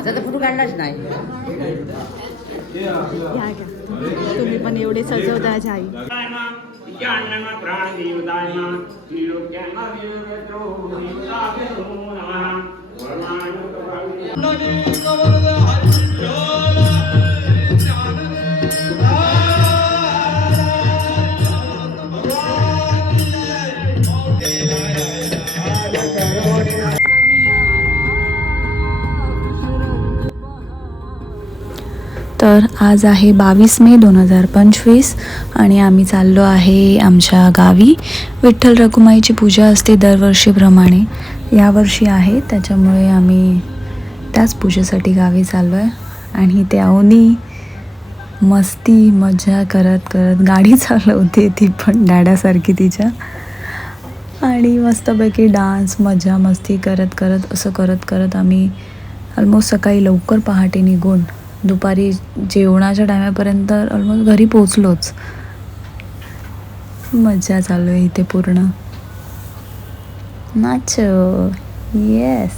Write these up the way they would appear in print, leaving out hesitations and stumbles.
माझा तर फोटो काढलाच नाही. तुम्ही पण एवढे सजवता आई. तर आज आहे 22 मे 2025 आणि आम्ही चाललो आहे आमच्या गावी. विठ्ठल रखुमाईची पूजा असते दरवर्षीप्रमाणे, यावर्षी आहे त्याच्यामुळे आम्ही त्याच पूजेसाठी गावी चाललो आहे. आणि त्याहूनही मस्ती मजा करत करत गाडी चालवते ती पण डॅडासारखी तिच्या, आणि मस्तपैकी डान्स मजा मस्ती करत करत असं करत करत आम्ही ऑलमोस्ट सकाळी लवकर पहाटे निघून दुपारी जेवणाच्या टायमापर्यंत ऑलमोस्ट घरी पोचलोच. मजा चालू आहे इथे पूर्ण. नाच येस.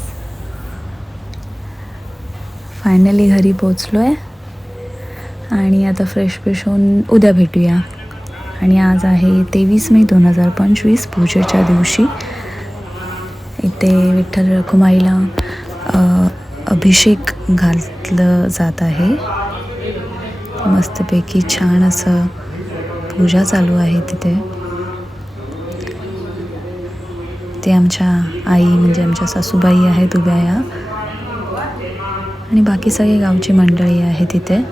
फायनली घरी पोचलो आहे आणि आता फ्रेश होऊन उद्या भेटूया. आणि आज आहे 23 मे 2025 पूजेच्या दिवशी. इथे विठ्ठल रखुमाईला अभिषेक घातलं जात आहे. मस्तपैकी छान असं पूजा चालू आहे तिथे. ते आमच्या आई म्हणजे आमच्या सासूबाई आहेत उभ्या या, आणि बाकी सगळे गावची मंडळी आहे तिथे.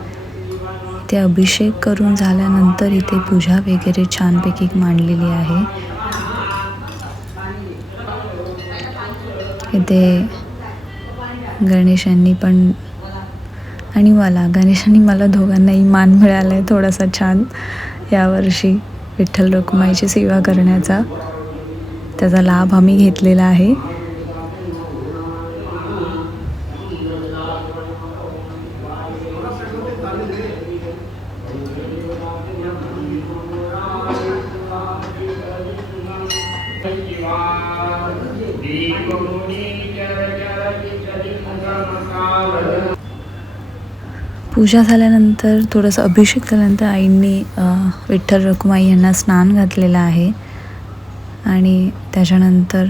ते अभिषेक करून झाल्यानंतर इथे पूजा वगैरे छानपैकी मांडलेली आहे. इथे गणेशांनी पण आणि गणेशांनी मला दोघांनाही मान मिळाला आहे थोडासा छान यावर्षी विठ्ठल रखुमाईची सेवा करण्याचा. त्याचा लाभ आम्ही घेतलेला आहे. पूजा झाल्यानंतर थोडंसं अभिषेक झाल्यानंतर आईंनी विठ्ठल रखुमाई यांना स्नान घातलेलं आहे. आणि त्याच्यानंतर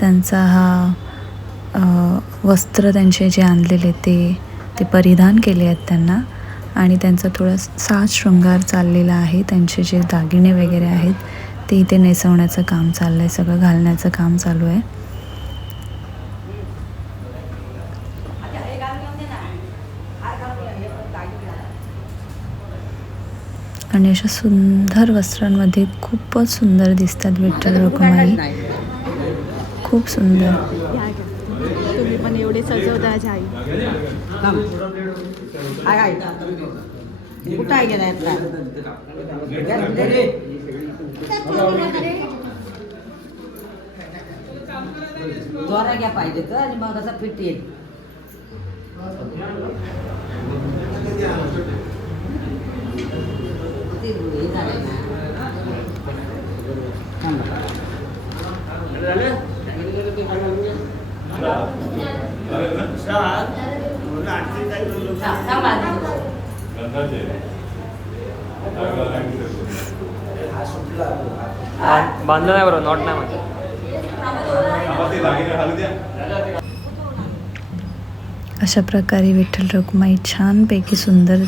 त्यांचा हा वस्त्र त्यांचे जे आणलेले ते परिधान केले आहेत त्यांना. आणि त्यांचा थोडा साज शृंगार चाललेला आहे. त्यांचे जे दागिने वगैरे आहेत ते इथे नेसवण्याचं काम चाललं आहे, सगळं घालण्याचं काम चालू आहे. आणि अशा सुंदर वस्त्रांमध्ये खूपच सुंदर दिसतात विठ्ठल रखुमाई. खूप सुंदर. तुम्ही पण एवढे सजवता आई. कुठं आहे गेला द्वारा घ्या पाहिजे तर, आणि मग असा फिट येईल. बांधलं नाही बरोबर, नॉट नाही म्हणजे. अशा प्रकारे विठ्ठल रखुमाई छानपैकी सुंदर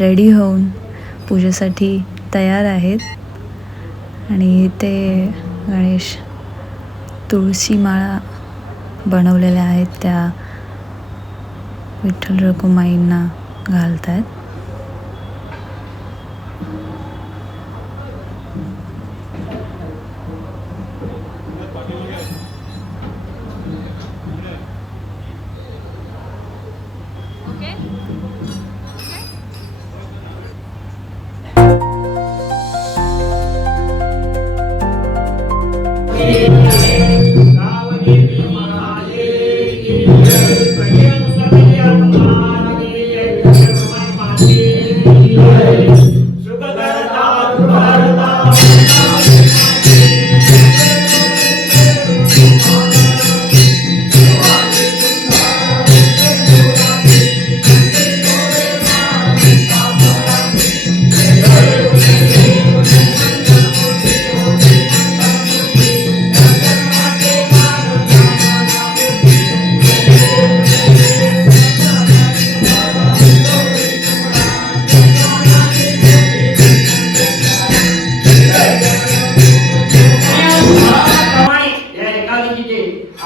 रेडी होऊन पूजेसाठी तयार आहेत. आणि ते गणेश तुळशी माळा बनवलेल्या आहेत त्या विठ्ठल रखुमाईंना घालत आहेत.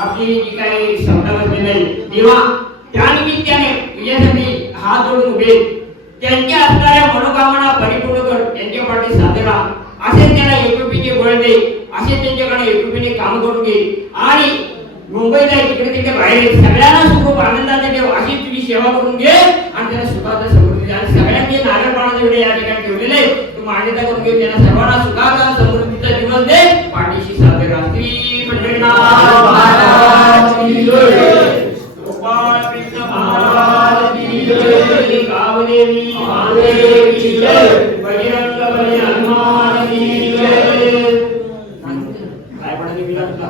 आपली जी काही समता बसलेली आहे तेव्हा त्यानिमित्ताने तुझ्यासाठी हात जोडून उभे त्यांच्या असणाऱ्या मनोकामना परिपूर्ण कर, त्यांच्या पाठी सादर राहा, असे त्याला एकुपीने बळ दे, असे त्यांच्याकडे एकुपीने काम करून घे आणि मुंबईला इकडे तिकडे बाहेर सगळ्यांना सुख आनंदाने देव अशी तुझी सेवा करून घे आणि त्यांना सुखाचा समृद्धी आणि सगळ्यांनी नारळ पाण्याचे वेळे या ठिकाणी ठेवलेले आहे, तू मान्यता करून घे, त्यांना सर्वांना सुखाचा आणि समृद्धीचा दिवस दे, पाठीशी सादर राहा. श्री पंढरीनाथ महाराज की जय. गोपाळ कृष्ण महाराज की जय. कावदेवी महादेव की जय. बजरंग बली हनुमान की जय. काय पडायची बिला तुला?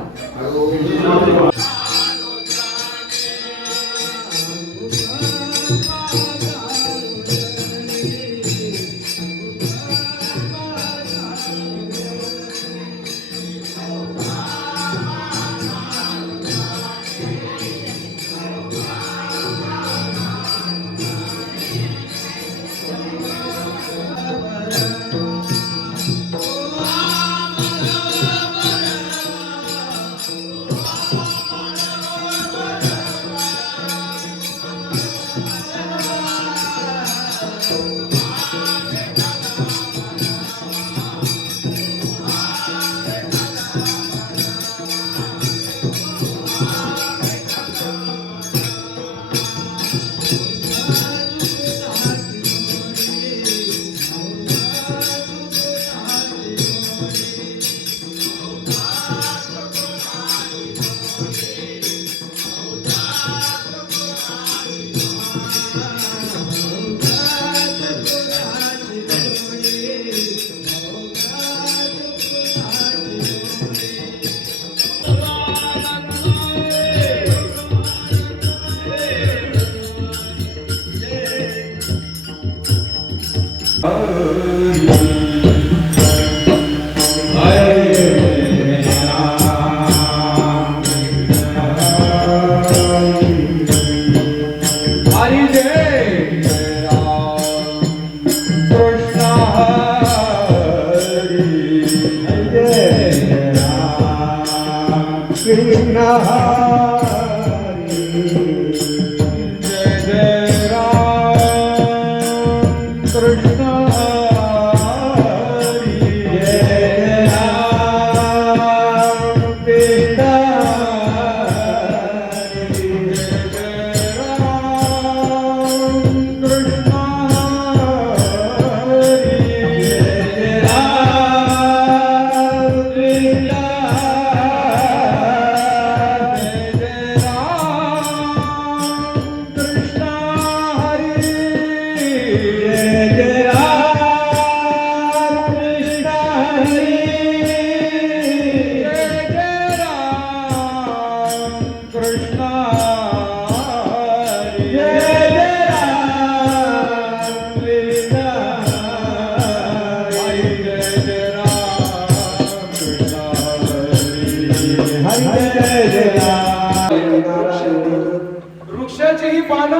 वृक्षाची ही पानं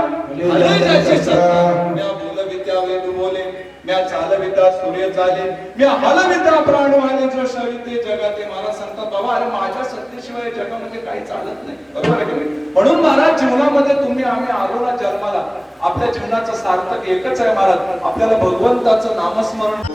हलवित्याची सत्ता म्या बोलवित्या वेद बोले म्या चालविता सूर्य चाले म्या हलविता प्राण वाले जो शविते जगाते महाराज सांगतात बाबा अरे माझ्या सत्तेशिवाय जगामध्ये काही चालत नाही, बरोबर आहे की नाही? म्हणून महाराज जीवनामध्ये तुम्ही आम्ही आलो ना जन्माला, आपल्या जीवनाचं सार्थक एकच आहे महाराज, आपल्याला भगवंताचं नामस्मरण.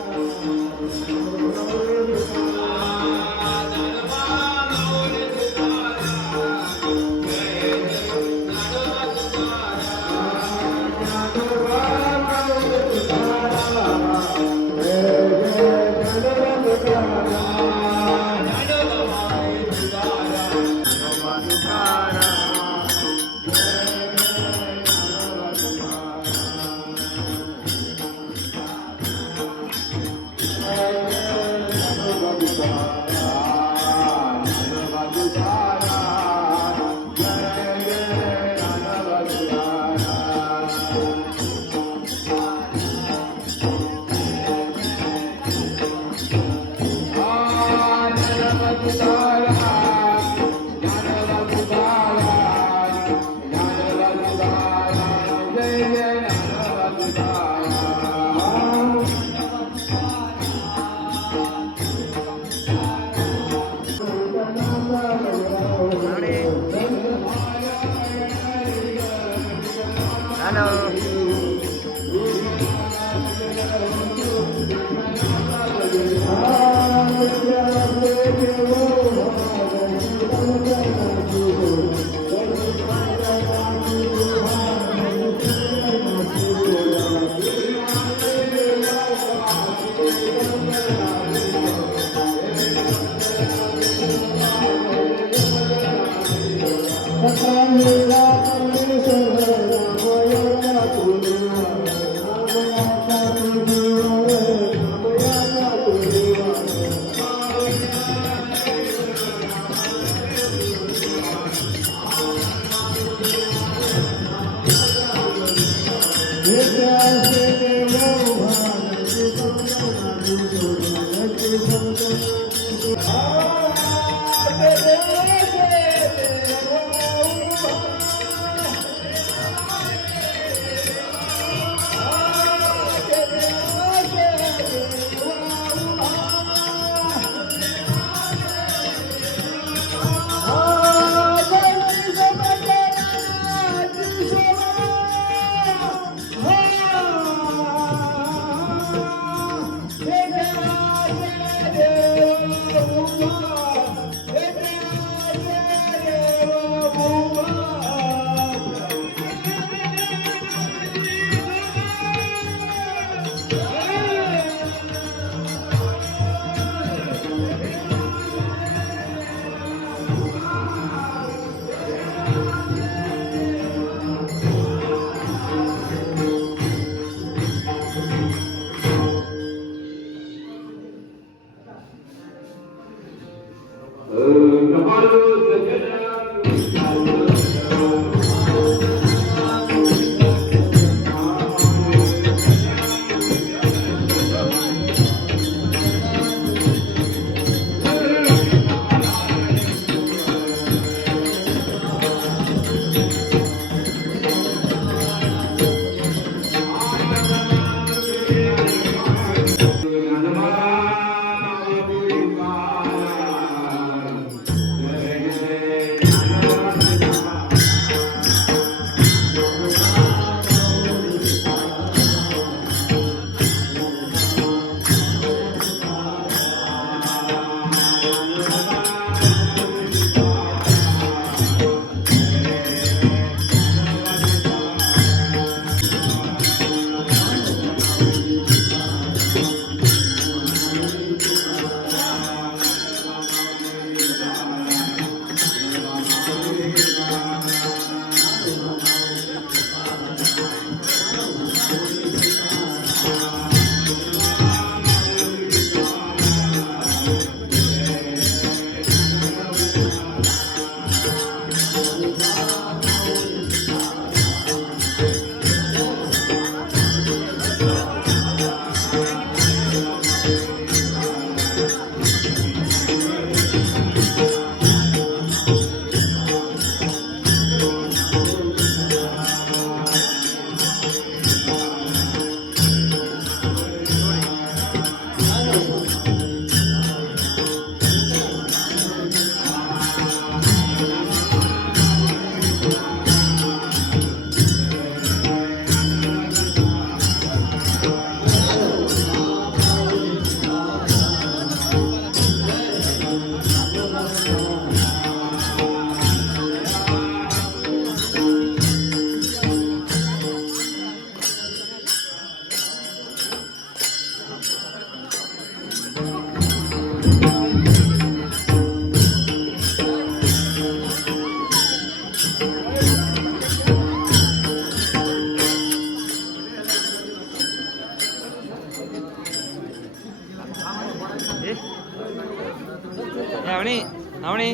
Avani Avani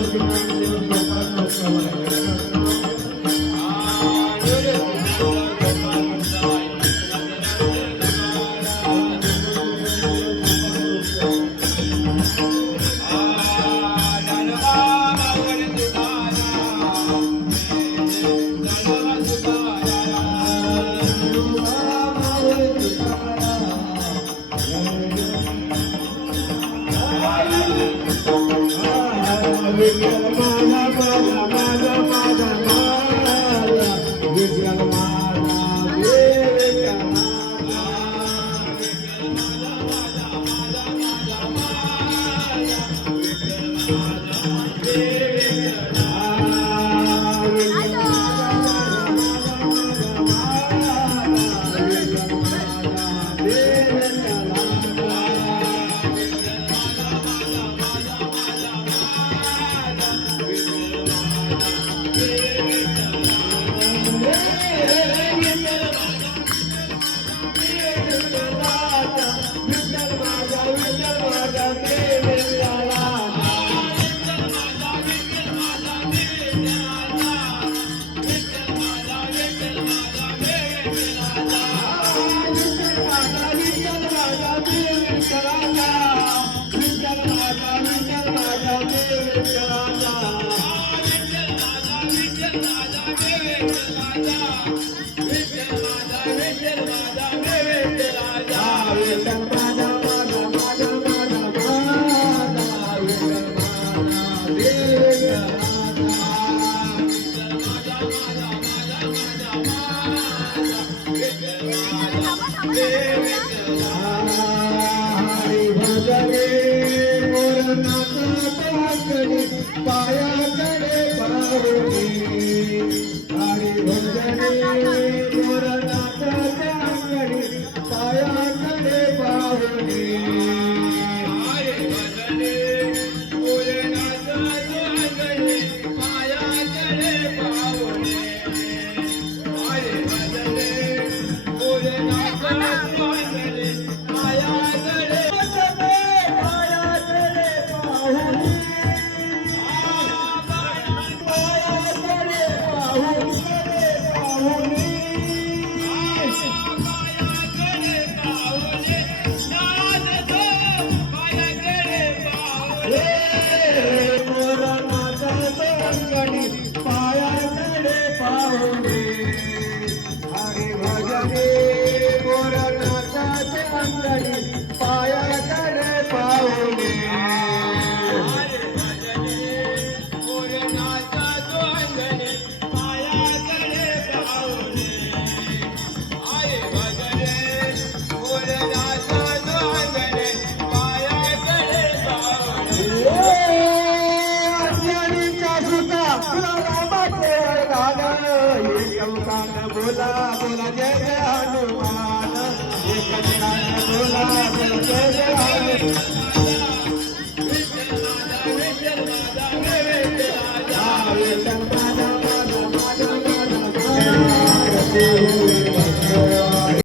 Thank you.